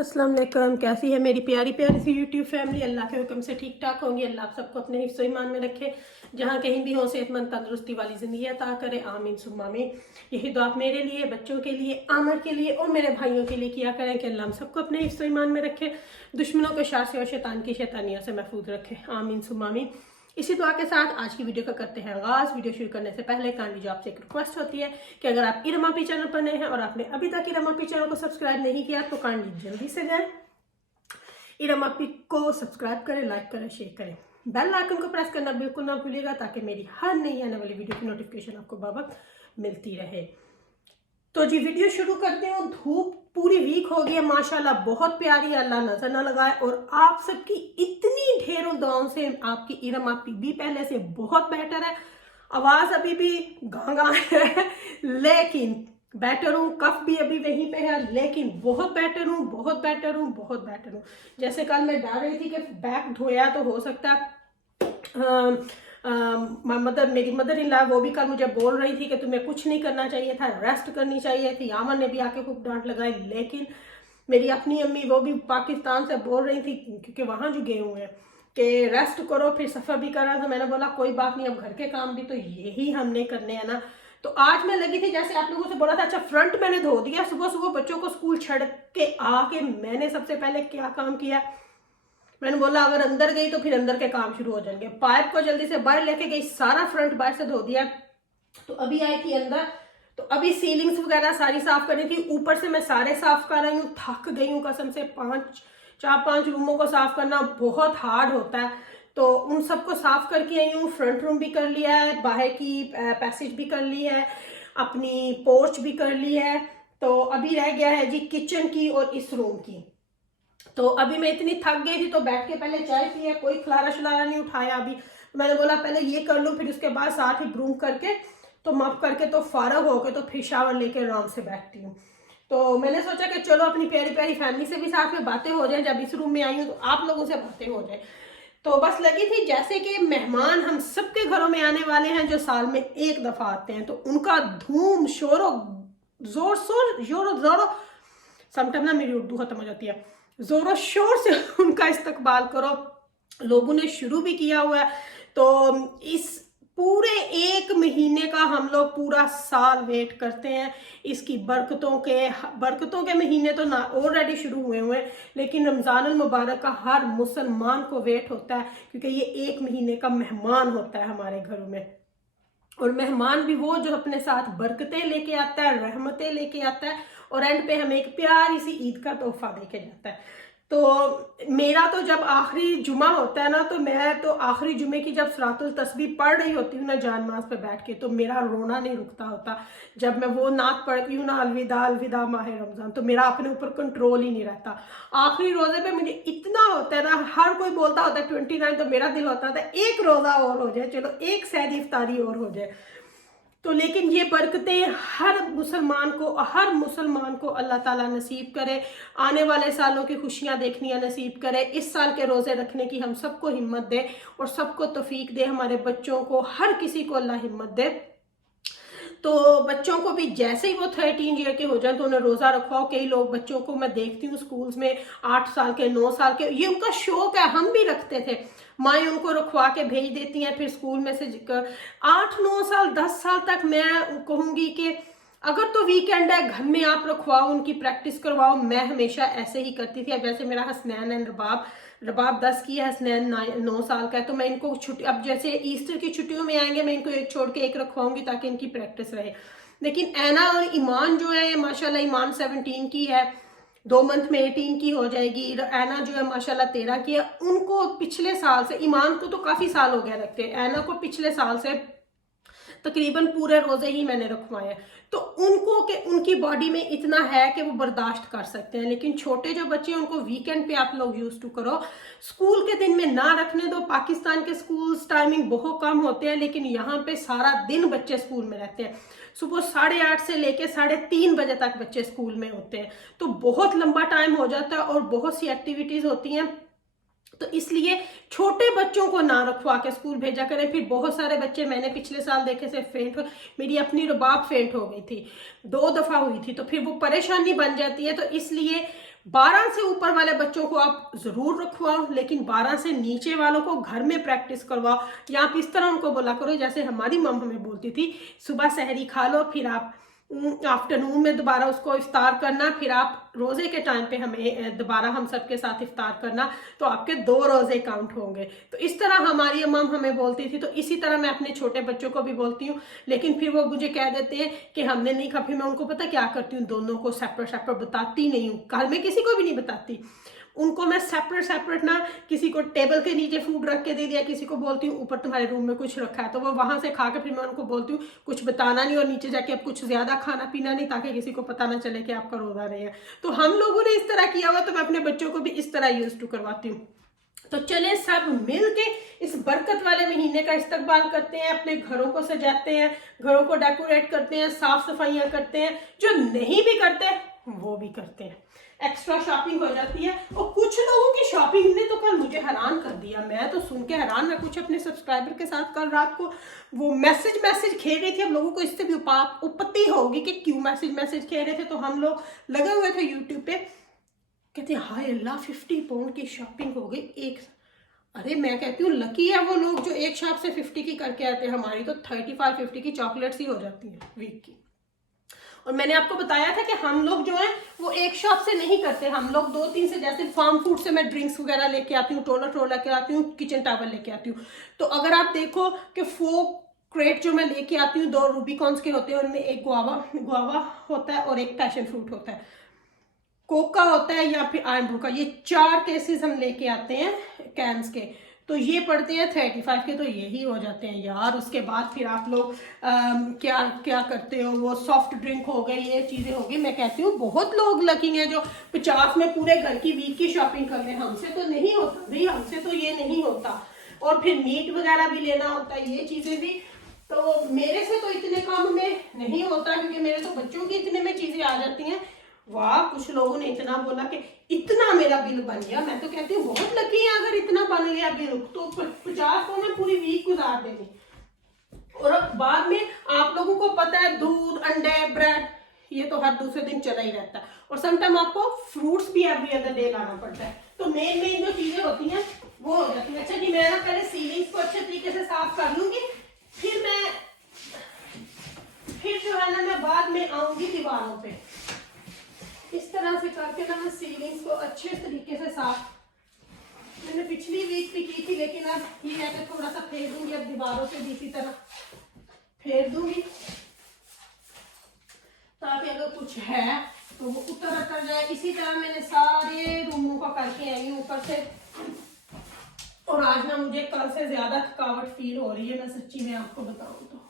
अस्सलाम वालेकुम। कैसी है मेरी प्यारी प्यारी सी यूट्यूब फैमिली। अल्लाह के हुक्म से ठीक ठाक होंगी। अल्लाह आप सबको अपने हिफ्ज़ ईमान में रखे, जहाँ कहीं भी हो सेहतमंद तंदुरुस्ती वाली ज़िंदगी अता करे, आमीन सुम्मा आमीन। यही दुआ आप मेरे लिए, बच्चों के लिए, आमर के लिए और मेरे भाइयों के लिए किया करें कि अल्लाह हम सबको अपने हिफ्ज़ ईमान में रखे, दुश्मनों के शार से और शैतान की शैतानियों से महफूज रखे, आमीन सुम्मा आमीन। इसी दुआ के साथ आज की वीडियो का करते हैं आगाज़। वीडियो शुरू करने से पहले काइंडली जो आपसे एक रिक्वेस्ट होती है कि अगर आप इरमा पी चैनल पर नए हैं और आपने अभी तक इरमा पी चैनल को सब्सक्राइब नहीं किया तो काइंडली जल्दी से जाएं, इरमा पी को सब्सक्राइब करें, लाइक करें, शेयर करें, बेल आइकन को प्रेस करना बिल्कुल ना भूलिएगा ताकि मेरी हर नई आने वाली वीडियो की नोटिफिकेशन आपको बाबत मिलती रहे। तो जी वीडियो शुरू करते हैं। धूप पूरी वीक हो गई है माशाल्लाह, बहुत प्यारी है, अल्लाह नजर ना लगाए। और आप सबकी इतनी ढेरों दुआओं से आपकी इरमा पी भी पहले से बहुत बेहतर है। आवाज अभी भी गांगा है लेकिन बेटर हूँ। कफ भी अभी वहीं पे है लेकिन बहुत बेटर हूँ, बहुत बेटर हूँ, बहुत बेटर हूँ। जैसे कल मैं डर रही थी कि बैक धोया तो हो सकता है मेरी मदर इन लॉ वो भी कल मुझे बोल रही थी कि तुम्हें कुछ नहीं करना चाहिए था, रेस्ट करनी चाहिए थी। आमन ने भी आके खूब डांट लगाई, लेकिन मेरी अपनी अम्मी वो भी पाकिस्तान से बोल रही थी क्योंकि वहां जो गए हुए हैं कि रेस्ट करो, फिर सफर भी करा। तो मैंने बोला कोई बात नहीं, अब घर के काम भी तो यही हमने करने हैं ना। तो आज मैं लगी थी, जैसे आप लोगों से बोला था, अच्छा फ्रंट मैंने धो दिया। सुबह सुबह बच्चों को स्कूल छोड़ के आके मैंने सबसे पहले क्या काम किया, मैंने बोला अगर अंदर गई तो फिर अंदर के काम शुरू हो जाएंगे। पाइप को जल्दी से बाहर लेके गई, सारा फ्रंट बाहर से धो दिया। तो अभी आई थी अंदर, तो अभी सीलिंग्स वगैरह सारी साफ करनी थी। ऊपर से मैं सारे साफ कर रही हूँ, थक गई हूँ कसम से। 4-5 रूमों को साफ करना बहुत हार्ड होता है। तो उन सबको साफ करके आई हूँ। फ्रंट रूम भी कर लिया है, बाहर की पैसेज भी कर ली है, अपनी पोर्च भी कर ली है। तो अभी रह गया है जी किचन की और इस रूम की। तो अभी मैं इतनी थक गई थी तो बैठ के पहले चाय पी है, कोई खलारा शलारा नहीं उठाया। अभी मैंने बोला पहले ये कर लूँ, फिर उसके बाद साथ ही ब्रूम करके तो मप करके तो फारग होके तो फिर शावर लेके आराम से बैठती हूँ। तो मैंने सोचा कि चलो अपनी प्यारी प्यारी फैमिली से भी साथ में बातें हो जाए। जब इस रूम में आई हूँ तो आप लोगों से बातें हो जाए। तो बस लगी थी जैसे कि मेहमान हम सबके घरों में आने वाले हैं जो साल में एक दफा आते हैं, तो उनका धूम शोरो जोर शोर जोरो जोरो, समटाइम ना मेरी उर्दू खत्म हो जाती है, जोरों शोर से उनका इस्तकबाल करो। लोगों ने शुरू भी किया हुआ है। तो इस पूरे 1 महीने का हम लोग पूरा साल वेट करते हैं इसकी बरकतों के महीने तो ना ऑलरेडी शुरू हुए हुए हैं, लेकिन रमजान मुबारक का हर मुसलमान को वेट होता है क्योंकि ये 1 महीने का मेहमान होता है हमारे घरों में। और मेहमान भी वो जो अपने साथ बरकतें लेके आता है, रहमतें लेके आता है और एंड पे हमें एक प्यारी सी ईद का तोहफा देके जाता है। तो मेरा तो जब आखिरी जुमा होता है ना, तो मैं तो आखिरी जुमे की जब सलातुल तस्बीह पढ़ रही होती हूँ ना जानमाज पे बैठ के, तो मेरा रोना नहीं रुकता होता। जब मैं वो नात पढ़ती हूँ ना, अलविदा अलविदा माहे रमजान, तो मेरा अपने ऊपर कंट्रोल ही नहीं रहता। आखिरी रोजे पे मुझे इतना होता है ना, हर कोई बोलता होता है 29, तो मेरा दिल होता था एक रोजा और हो जाए, चलो एक सहरी इफ्तारी और हो जाए। तो लेकिन ये बरकतें हर मुसलमान को अल्लाह ताला नसीब करे, आने वाले सालों की खुशियां देखनी नसीब करे, इस साल के रोजे रखने की हम सबको हिम्मत दे और सबको तौफीक दे, हमारे बच्चों को, हर किसी को अल्लाह हिम्मत दे। तो बच्चों को भी जैसे ही वो 13 ईयर के हो जाए तो उन्हें रोजा रखवाओ। कई लोग बच्चों को मैं देखती हूँ स्कूल्स में 8 साल के, 9 साल के, ये उनका शौक है। हम भी रखते थे, माएँ उनको रखवा के भेज देती हैं, फिर स्कूल में से 8-9 साल 10 साल तक मैं कहूँगी कि अगर तो वीकेंड है घर में आप रखवाओ, उनकी प्रैक्टिस करवाओ। मैं हमेशा ऐसे ही करती थी। अब जैसे मेरा हसनैन एंड रबाब 10 की है, हसनैन 9 साल का है, तो मैं इनको छुट्टी, अब जैसे ईस्टर की छुट्टियों में आएंगे मैं इनको एक छोड़ के एक रखवाऊंगी ताकि इनकी प्रैक्टिस रहे। लेकिन ऐना और ईमान जो है माशाल्लाह, ईमान 17 की है, 2 मंथ में 18 की हो जाएगी। ऐना जो है माशाल्लाह 13 की है। उनको पिछले साल से, ईमान को तो काफी साल हो गया रखते हैं, ऐना को पिछले साल से तकरीबन पूरे रोजे ही मैंने रखवाए हैं। तो उनको के उनकी बॉडी में इतना है कि वो बर्दाश्त कर सकते हैं। लेकिन छोटे जो बच्चे हैं उनको वीकेंड पे आप लोग यूज टू करो, स्कूल के दिन में ना रखने दो। पाकिस्तान के स्कूल टाइमिंग बहुत कम होते हैं, लेकिन यहाँ पे सारा दिन बच्चे स्कूल में रहते हैं। सुबह 8:30 से लेके 3:30 बजे तक बच्चे स्कूल में होते हैं, तो बहुत लंबा टाइम हो जाता है और बहुत सी एक्टिविटीज होती हैं। तो इसलिए छोटे बच्चों को ना रखवा के स्कूल भेजा करें। फिर बहुत सारे बच्चे मैंने पिछले साल देखे से फेंट हो, मेरी अपनी रबाब फेंट हो गई थी, 2 दफा हुई थी, तो फिर वो परेशानी बन जाती है। तो इसलिए 12 से ऊपर वाले बच्चों को आप जरूर रखवाओ, लेकिन 12 से नीचे वालों को घर में प्रैक्टिस करवाओ, या आप इस तरह उनको बोला करो जैसे हमारी मम्मी हमें बोलती थी, सुबह सहरी खा लो, फिर आप आफ्टरनून में दोबारा उसको इफ्तार करना, फिर आप रोजे के टाइम पे हमें दोबारा हम सबके साथ इफ्तार करना, तो आपके 2 रोजे काउंट होंगे। तो इस तरह हमारी मम हमें बोलती थी, तो इसी तरह मैं अपने छोटे बच्चों को भी बोलती हूँ। लेकिन फिर वो मुझे कह देते हैं कि हमने नहीं खा, फिर मैं उनको पता क्या करती हूँ, दोनों को सेपरेट सेपरेट बताती नहीं हूँ, घर में किसी को भी नहीं बताती, उनको मैं सेपरेट सेपरेट ना, किसी को टेबल के नीचे फूड रख के दे दिया, किसी को बोलती हूँ ऊपर तुम्हारे रूम में कुछ रखा है, तो वो वहां से खा के फिर मैं उनको बोलती हूँ कुछ बताना नहीं, और नीचे जाके अब कुछ ज्यादा खाना पीना नहीं, ताकि किसी को पता ना चले कि आपका रोजा नहीं है। तो हम लोगों ने इस तरह किया हुआ, तो मैं अपने बच्चों को भी इस तरह यूज टू करवाती हूँ। तो चले सब मिल के इस बरकत वाले महीने का इस्तकबाल करते हैं, अपने घरों को सजाते हैं, घरों को डेकोरेट करते हैं, साफ सफाइयां करते हैं, जो नहीं भी करते वो भी करते हैं, एक्स्ट्रा शॉपिंग हो जाती है। और कुछ लोगों की शॉपिंग ने तो कल मुझे हैरान कर दिया, मैं तो सुन के हैरान। मैं कुछ अपने सब्सक्राइबर के साथ कल रात को वो मैसेज खेल रही थी। अब लोगों को इससे भी उपत्ति होगी कि क्यों मैसेज खेल रहे थे, तो हम लोग लगे हुए थे यूट्यूब पे, कहते हैं हाय अल्लाह 50 पाउंड की शॉपिंग हो गई एक। अरे मैं कहती हूँ लकी है वो लोग जो एक शॉप से 50 की करके आते हैं, हमारी तो 35-50 की चॉकलेट्स ही हो जाती हैं वीक की। और मैंने आपको बताया था कि हम लोग जो है वो एक शॉप से नहीं करते, हम लोग 2-3 से, जैसे फार्म फूड से मैं ड्रिंक्स वगैरह लेके आती हूँ, टोलर लेके आती हूँ, किचन टावल लेके आती हूँ। तो अगर आप देखो कि 4 क्रेट जो मैं लेके आती हूँ, 2 रूबिकॉन्स के होते हैं, उनमें एक गुआवा होता है और एक पैशन फ्रूट होता है, कोका होता है या फिर आइम ब्रू का, ये 4 केसेस हम लेके आते हैं कैंस के। तो ये पड़ते हैं 35 के, तो यही हो जाते हैं यार। उसके बाद फिर आप लोग क्या क्या करते हो, वो सॉफ्ट ड्रिंक हो गई, ये चीज़ें हो गई। मैं कहती हूँ बहुत लोग लकी हैं जो 50 में पूरे घर की वीक की शॉपिंग कर ले, हमसे तो नहीं होता भाई, हमसे तो ये नहीं होता। और फिर मीट वगैरह भी लेना होता है, ये चीज़ें भी, तो मेरे से तो इतने काम में नहीं होता, क्योंकि मेरे तो बच्चों की इतने में चीज़ें आ जाती हैं। वाह, कुछ लोगों ने इतना बोला कि इतना मेरा बिल बन गया। मैं तो कहती हूँ बहुत लकी है अगर इतना बन गया बिल, तो 50 को मैं पूरी वीक गुजार देंगे। और अब बाद में आप लोगों को पता है दूध, अंडे, ब्रेड, ये तो हर दूसरे दिन चला ही रहता है, और समटाइम आपको फ्रूट्स भी एवरी अदर डे लाना पड़ता है। तो मेन जो चीजें होती हैं वो हो जाती है। अच्छा जी, मैं ना पहले सीलिंग्स को अच्छे तरीके से साफ कर लूंगी, फिर जो है ना मैं बाद में आऊंगी दीवारों पे। इस तरह से करके ना मैं सीलिंग्स को अच्छे तरीके से साफ, मैंने पिछली वीक भी की थी, लेकिन अब ये है कि थोड़ा सा फेर दूंगी, अब दीवारों से भी इसी तरह फेर दूंगी, ताकि अगर कुछ है तो वो उतर जाए। इसी तरह मैंने सारे रूमों का करके आई हूँ ऊपर से। और आज ना मुझे कल से ज्यादा थकावट फील हो रही है, मैं सच्ची में आपको बताऊं तो।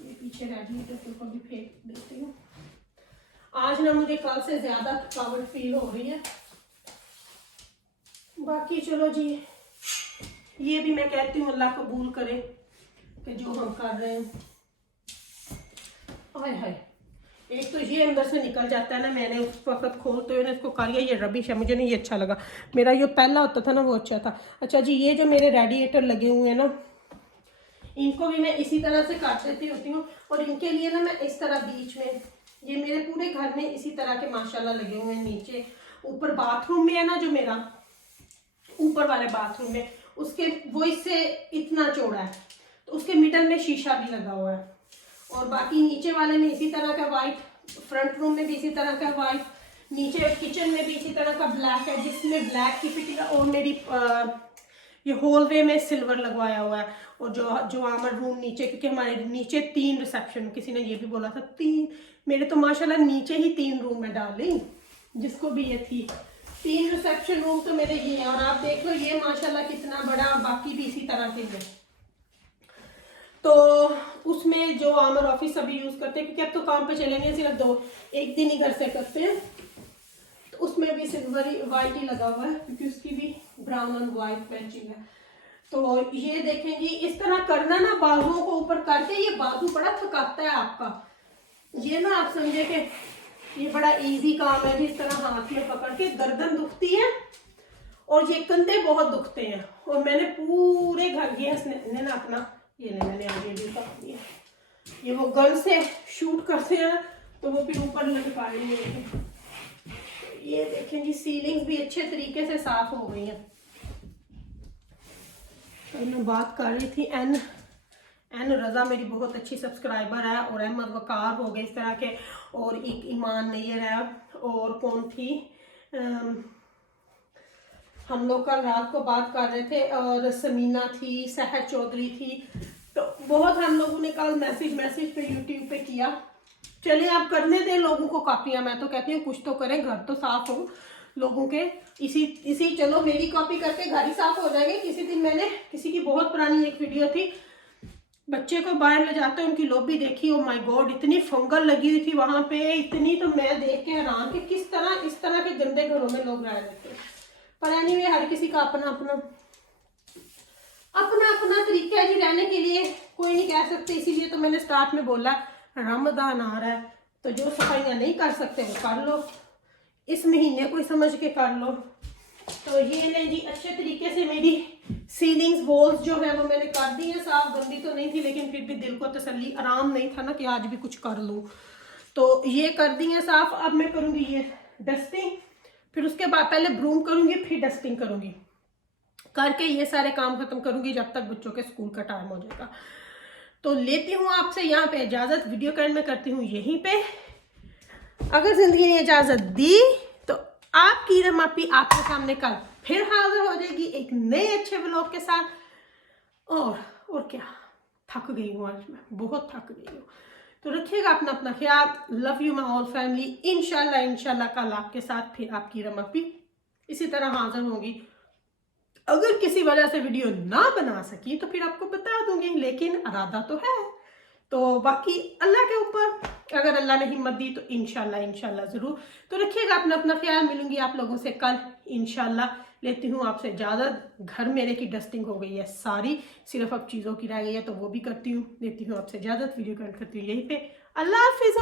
ये पीछे रेडिएटर के ऊपर भी फेंक देती हूँ। आज ना मुझे कल से ज्यादा थकावट फील हो रही है। बाकी चलो जी, ये भी मैं कहती हूँ अल्लाह कबूल करे कि जो हम कर रहे हैं। हाय हाय, एक तो ये अंदर से निकल जाता है ना, मैंने उस वक्त खोलते हुए इसको कर लिया, ये रबिश है, मुझे नहीं ये अच्छा लगा। मेरा ये पहला होता था ना वो अच्छा था। अच्छा जी, ये जो मेरे रेडिएटर लगे हुए हैं ना, इनको भी मैं इसी तरह से काट देती होती हूँ। और इनके लिए ना मैं इस तरह बीच में, ये मेरे पूरे घर में इसी तरह के माशाल्लाह लगे हुए हैं। नीचे ऊपर बाथरूम में है ना, जो मेरा ऊपर वाले बाथरूम में, उसके वो इससे इतना चौड़ा है, तो उसके मिडल में शीशा भी लगा हुआ है। और बाकी नीचे वाले में इसी तरह का वाइट, फ्रंट रूम में भी इसी तरह का वाइट, नीचे किचन में भी इसी तरह का ब्लैक है, जिसमें ब्लैक की फिटिंग। और मेरी ये हॉलवे में सिल्वर लगवाया हुआ है। और जो हमारा रूम नीचे, क्योंकि हमारे नीचे 3 रिसेप्शन, किसी ने ये भी बोला था 3, मेरे तो माशाल्लाह नीचे ही 3 रूम में डाली, जिसको भी ये थी 3 रिसेप्शन रूम तो मेरे ये हैं। और आप देख लो ये माशाल्लाह कितना बड़ा, बाकी भी इसी तरह के हैं। तो उसमें जो आमर ऑफिस अभी यूज करते हैं, क्योंकि अब तो काम पे चलेंगे, सिर्फ एक दिन ही घर से करते हैं, तो उसमें भी सिल्वर ही वाइट ही लगा हुआ है, क्योंकि उसकी भी ब्राउन और वाइट मैचिंग है। तो ये देखें जी, इस तरह करना ना, बाजुओं को ऊपर करके, ये बाजू बड़ा थकाता है आपका। ये ना आप समझे कि ये बड़ा इजी काम है, जिस तरह हाथ में पकड़ के गर्दन दुखती है और ये कंधे बहुत दुखते हैं। और मैंने पूरे घर ने ना अपना, ये नहीं मैंने आगे भी कर दिया, ये वो गन से शूट करते हैं तो वो फिर ऊपर लटकाएंगे। ये देखें जी, सीलिंग्स भी अच्छे तरीके से साफ हो गई हैं। तो मैं बात कर रही थी एन रज़ा मेरी बहुत अच्छी सब्सक्राइबर है, और अहमद वकार हो गए इस तरह के, और एक ईमान नैयर है, और कौन थी, हम लोग कल रात को बात कर रहे थे, और समीना थी, सहर चौधरी थी। तो बहुत हम लोगों ने कल मैसेज पे यूट्यूब पे किया। चलिए आप करने दें लोगों को कॉपियाँ, मैं तो कहती हूँ कुछ तो करें, घर तो साफ हो लोगों के। इसी चलो मेरी कॉपी करके घर ही साफ हो जाएंगे। किसी दिन मैंने किसी की बहुत पुरानी एक वीडियो थी, बच्चे को बाहर ले जाते हैं, उनकी लॉबी देखी, ओ माय गॉड इतनी फंगल लगी हुई थी वहां पे, इतनी, तो मैं देख के हैरान कि किस तरह इस तरह के गंदे घरों में लोग रह लेते हैं। पर एनीवे हर किसी का अपना अपना तरीका है जी रहने के लिए, कोई नहीं कह सकते। इसीलिए तो मैंने स्टार्ट में बोला रमजान आ रहा है, तो जो सफाइयाँ नहीं कर सकते वो कर लो, इस महीने कोई समझ के कर लो। तो ये ले जी, अच्छे तरीके से मेरी सीलिंग्स वॉल्स जो है वो मैंने कर दी है साफ। गंदी तो नहीं थी, लेकिन फिर भी दिल को तसल्ली, आराम नहीं था ना कि आज भी कुछ कर लूँ, तो ये कर दी है साफ। अब मैं करूँगी ये डस्टिंग, फिर उसके बाद पहले ब्रूम करूँगी, फिर डस्टिंग करूँगी, करके ये सारे काम खत्म करूँगी जब तक बच्चों के स्कूल का टाइम हो जाएगा। तो लेती हूँ आपसे यहाँ पे इजाज़त, वीडियो का एंड में करती हूँ यहीं पे। अगर जिंदगी ने इजाज़त दी तो आपकी रमापी आपके सामने कल फिर हाजिर हो जाएगी एक नए अच्छे व्लॉग के साथ। और क्या, थक गई हूँ आज, मैं बहुत थक गई हूँ। तो रखिएगा अपना ख्याल। Love you my all family. इंशाल्लाह कल आपके साथ फिर आपकी रमापी इसी तरह हाजिर होगी। अगर किसी वजह से वीडियो ना बना सकी तो फिर आपको बता दूंगी, लेकिन इरादा तो है। तो बाकी अल्लाह के ऊपर, अगर अल्लाह ने हिम्मत दी तो इंशाल्लाह ज़रूर। तो रखिएगा अपना ख्याल। मिलूंगी आप लोगों से कल इंशाल्लाह। लेती हूँ आपसे इजाज़त। घर मेरे की डस्टिंग हो गई है सारी, सिर्फ अब चीज़ों की रह गई है तो वो भी करती हूँ। लेती हूँ आपसे इजाज़त, वीडियो कमेंट करती हूँ यहीं पे। अल्लाह हाफिज़।